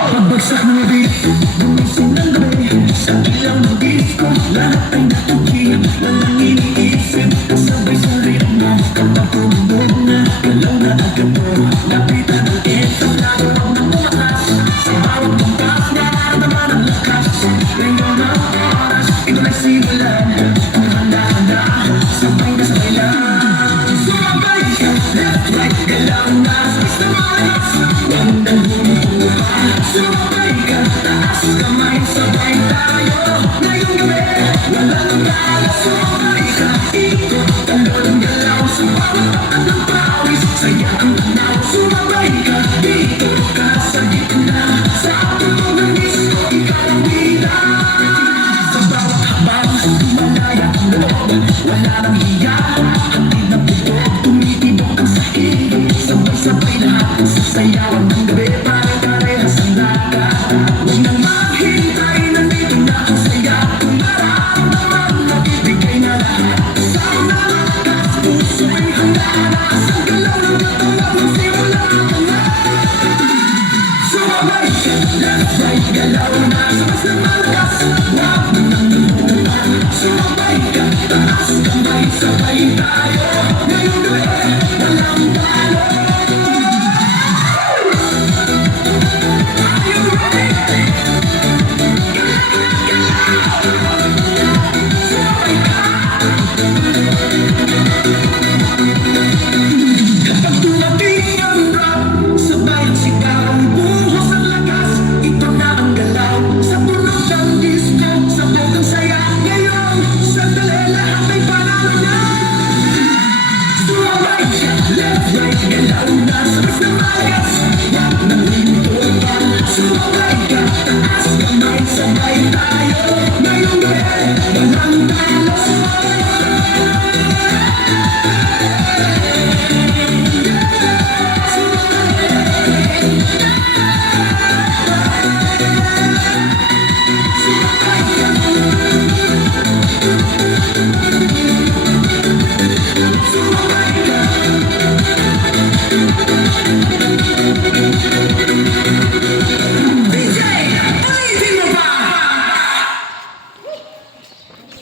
Pagbagsak ng beat, gumising ng gabi. Sa ilaw ng disco, lahat ay natugi. Walang iniisip, kasabay sa ritmo. Kapag tumunog na, galaw na agad mo. Lapitan ng ito, lalo ng bumakas. Sa bawat bumpas, nararamdaman ang lakas. Ngayon ang oras, ito na simulan. Ang handa-handa, sabay na sabay lang. Sumabay ka, left, right, galaw na. Sabay sa malas, wandang bumubuha. Sumabay ka, taas kamay, sabay tayo. Ngayong gabi, wala nang balas. Sumabay ka, ikot, talon, galaw. Sa bawat patak ng pawis, saya ang tanaw. Sumabay ka, dito ka sa gitna. Sa tunog ng disco, ikaw ang bida. Sa bawat habang, malaya ang loob. Wala nang hiya, hatid na puto. Tumitibok ang sahig, sabay-sabay lahat. Sasayawan ng gabi, pare-parehas ang laga. Huwag nang maghintay, nandito na ang saya. Kung nararamdaman, nabibigay na lahat. Sa malakas, puso ay handa na. Sa galaw ng katawan, magsimula ka na. Sumabay ka, left, right, galaw na. Sabas na malakas, wag mo nang lumuha. Sumabay ka, taas kamay, sabay tayo. Ngayong gabi, walang talo. Kapag dumating ang rock, sabay ang sigaw, buhos ang lakas, ito na ang galaw. Sa tunog ng disco, sabog ang saya. Ngayon, sandali lahat ay panalo na. Sumabay ka, left, right, galaw na. Sabay na malakas,